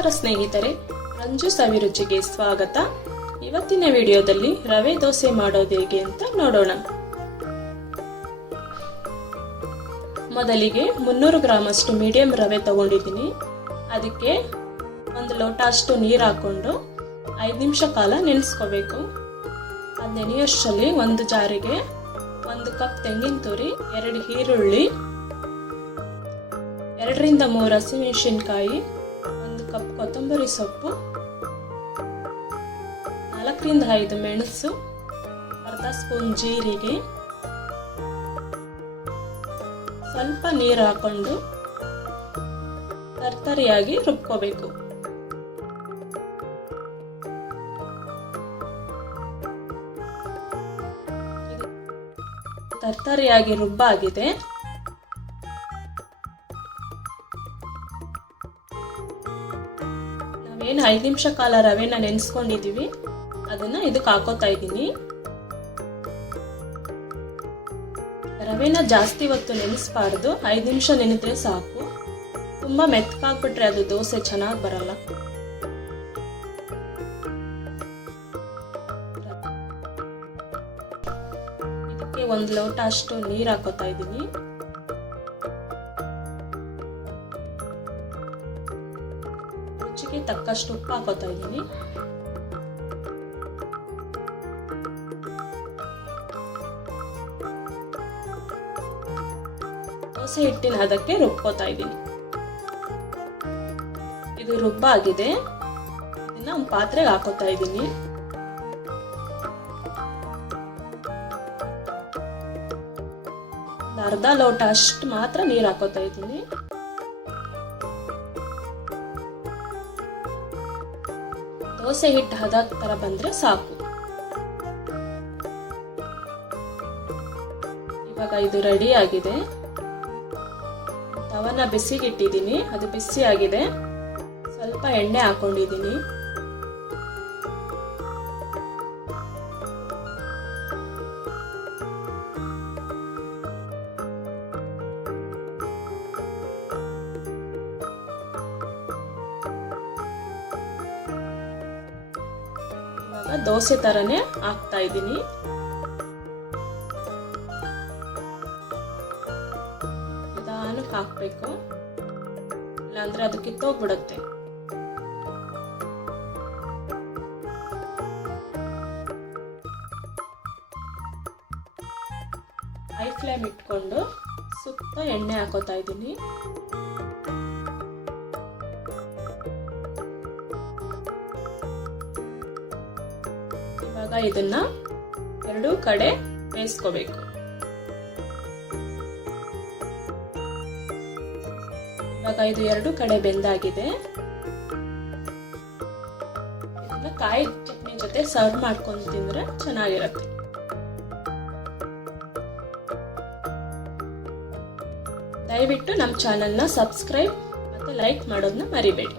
ನಮಸ್ಕಾರ ಸ್ನೇಹಿತರೆ, ರಂಜುಸ್ ಅಭಿರುಚಿಗೆ ಸ್ವಾಗತ. ಇವತ್ತಿನ ವಿಡಿಯೋದಲ್ಲಿ ರವೆ ದೋಸೆ ಮಾಡೋದು ಹೇಗೆ ಅಂತ ನೋಡೋಣ. ಮೊದಲಿಗೆ 300 ಗ್ರಾಂ ಅಷ್ಟು ಮೀಡಿಯಂ ರವೆ ತಗೊಂಡಿದ್ದೀನಿ. ಅದಕ್ಕೆ 1 ಲೋಟ ಅಷ್ಟು ನೀರು ಹಾಕೊಂಡು 5 ನಿಮಿಷ ಕಾಲ ನೆನೆಸ್ಕೋಬೇಕು. ಅದು ನೆನೆಯೋಷ್ಟರಲ್ಲಿ ಒಂದು ಜಾರಿಗೆ 1 ಕಪ್ ತೆಂಗಿನ ತುರಿ, 2 ಈರುಳ್ಳಿ, 2 ರಿಂದ 3 ಹಸಿಮೆಣಸಿನಕಾಯಿ, 1 ಕಪ್ ಕೊತ್ತಂಬರಿ ಸೊಪ್ಪು, 4 ರಿಂದ 5 ಮೆಣಸು, ಅರ್ಧ ಸ್ಪೂನ್ ಜೀರಿಗೆ, ಸ್ವಲ್ಪ ನೀರು ಹಾಕೊಂಡು ತರ್ತರಿಯಾಗಿ ರುಬ್ಕೋಬೇಕು. ತರ್ತರಿಯಾಗಿ ರುಬ್ಬಾಗಿದೆ. ನಾವೇನು 5 ನಿಮಿಷ ಕಾಲ ರವೆನ ನೆನೆಸ್ಕೊಂಡಿದೀವಿ ಅದನ್ನ ಇದಕ್ಕೆ ಹಾಕೋತಾ ಇದ್ದೀನಿ. ರವೆನ ಜಾಸ್ತಿ ಹೊತ್ತು ನೆನೆಸಬಾರ್ದು, 5 ನಿಮಿಷ ನೆನೆದ್ರೆ ಸಾಕು. ತುಂಬಾ ಮೆತ್ತಗಾಗ್ಬಿಟ್ರೆ ಅದು ದೋಸೆ ಚೆನ್ನಾಗಿ ಬರಲ್ಲ. ಇದಕ್ಕೆ 1 ಲೋಟ ಅಷ್ಟು ನೀರು ಹಾಕೋತಾ ಇದ್ದೀನಿ. ರುಚಿಗೆ ತಕ್ಕಷ್ಟು ಉಪ್ಪು ಹಾಕೋತಾ ಇದ್ದೀನಿ. ದೋಸೆ ಹಿಟ್ಟಿನ ಅದಕ್ಕೆ ರುಬ್ಕೋತಾ ಇದ್ದೀನಿ. ಇದು ರುಬ್ಬಾಗಿದೆ. ಇದನ್ನ ಒಂದು ಪಾತ್ರೆಗೆ ಹಾಕೋತಾ ಇದ್ದೀನಿ. ಅರ್ಧ ಲೋಟ ಅಷ್ಟು ಮಾತ್ರ ನೀರು ಹಾಕೋತಾ ಇದ್ದೀನಿ. ದೋಸೆ ಹಿಟ್ಟು ಹದ ತರ ಬಂದ್ರೆ ಸಾಕು. ಇವಾಗ ಇದು ರೆಡಿ ಆಗಿದೆ. ತವನ ಬಿಸಿಗಿಟ್ಟಿದ್ದೀನಿ, ಅದು ಬಿಸಿ ಆಗಿದೆ. ಸ್ವಲ್ಪ ಎಣ್ಣೆ ಹಾಕೊಂಡಿದ್ದೀನಿ. ದೋಸೆ ತರನೇ ಹಾಕ್ತಾ ಇದ್ದೀನಿ. ನಿಧಾನಕ್ಕೆ ಹಾಕ್ಬೇಕು, ಇಲ್ಲಾಂದ್ರೆ ಅದು ಕಿತ್ತೋಗ್ಬಿಡುತ್ತೆ. ಹೈ ಫ್ಲೇಮ್ ಇಟ್ಕೊಂಡು ಸುತ್ತ ಎಣ್ಣೆ ಹಾಕೋತಾ ಇದ್ದೀನಿ. ಇವಾಗ ಇದನ್ನ 2 ಕಡೆ ಬೇಯಿಸ್ಕೋಬೇಕು. ಇವಾಗ ಇದು 2 ಕಡೆ ಬೆಂದಾಗಿದೆ. ಇದನ್ನ ಕಾಯಿ ಚಟ್ನಿ ಜೊತೆ ಸರ್ವ್ ಮಾಡ್ಕೊಂಡು ತಿಂದ್ರೆ ಚೆನ್ನಾಗಿರುತ್ತೆ. ದಯವಿಟ್ಟು ನಮ್ಮ ಚಾನೆಲ್ನ ಸಬ್ಸ್ಕ್ರೈಬ್ ಮತ್ತೆ ಲೈಕ್ ಮಾಡೋದನ್ನ ಮರಿಬೇಡಿ.